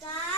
Bye.